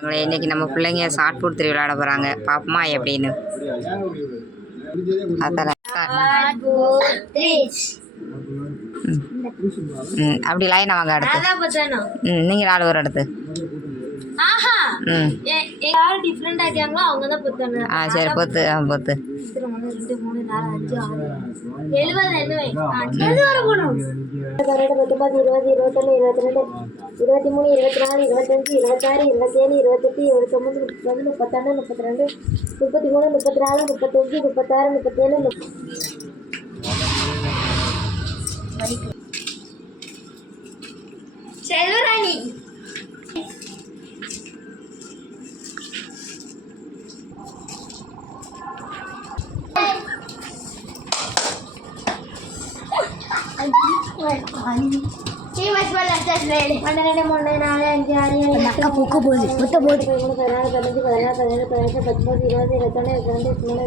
உங்களை இன்னைக்கு நம்ம பிள்ளைங்க ஷார்ட் புட் விளையாட போகிறாங்க பாப்போமா எப்படின்னு? அப்படி லைனை வாங்க அடுத்து. ம் நீங்கள் நாலு ஒரு அடுத்து. யார் டிஃப்ரெண்ட் ஆக்கியாங்களோ அவங்க தான் புத்தகம் ஆ சரி பொத்து ஆ பொத்து. ஒன்று ரெண்டு மூணு நாலு அஞ்சு ஆறு. எழுபது எழுபது வரை போகணும். பன்னெண்டு பத்தொன்பது இருபது இருபத்தொன்று இருபத்தி ரெண்டு இருபத்தி மூணு இருபத்தி நாலு இருபத்தஞ்சு இருபத்தாறு இருபத்தேழு இருபத்தெட்டு இருபத்தொம்பது முப்பத்தொன்று முப்பத்தொன்று முப்பத்தி ரெண்டு முப்பத்தி மூணு முப்பத்தி நாலு முப்பத்தஞ்சு முப்பத்தாறு முப்பத்தேழு செல்வராணி. பன்னிரெண்டு மூணு நாலு அஞ்சு ஆறு ஏழு எட்டு பொக்க போகுது பொத்த போகுது பதிமூணு பதினாலு பதினஞ்சு பதினாறு பதினேழு பதினெட்டு பத்தொம்பது இருபது இருபத்தொன்று இருபத்தி ரெண்டு இருபத்தி மூணு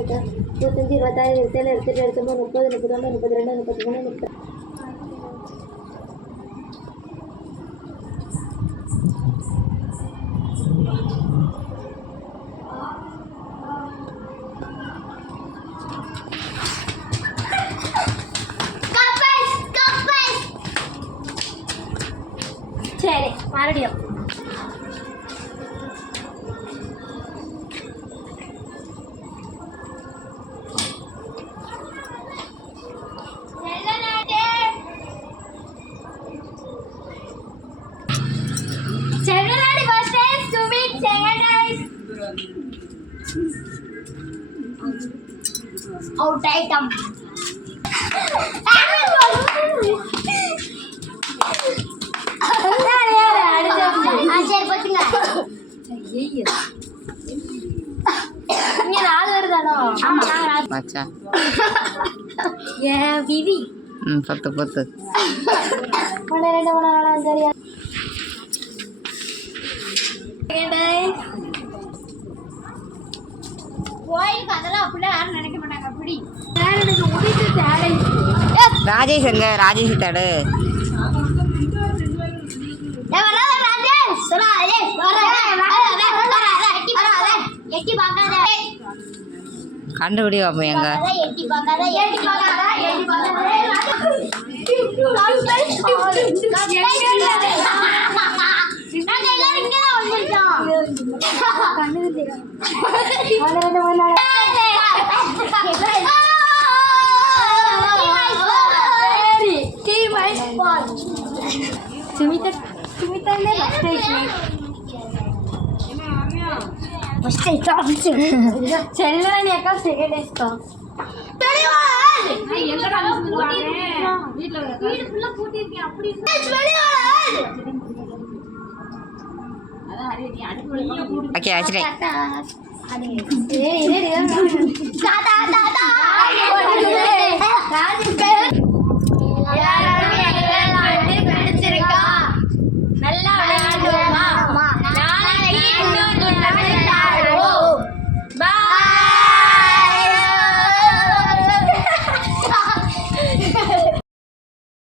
இருபத்தஞ்சு இருபத்தாறு இருபத்தேழு இருபத்தெட்டு இருபத்தொம்பது முப்பது முப்பத்தொன்று முப்பத்தி ரெண்டு முப்பத்தி மூணு முப்பத்தி சரி மறுபடியும் செல்வராணி நாலு ஆமா நாங்க மச்சா. ஏன் விதி ம் பொத்து பொத்து. ஒன்று ரெண்டு மூணு நாலு அஞ்சு ஆறு கோயிலுக்கு அதெல்லாம் அப்படிலாம் யாரும் நினைக்க மாட்டாங்க அப்படி எனக்கு முடிச்சு தேவை ராஜேஷ் எங்க? ராஜேஷ் தடு எட்டி பார்க்காத கண்டுபிடி பார்ப்போம் எங்க எட்டி பார்க்காத எட்டி பார்க்காத எட்டி நாங்க எல்லாரும் இங்க செல்வராணி அக்கா செகண்ட் வச்சுட்டேன் வீடு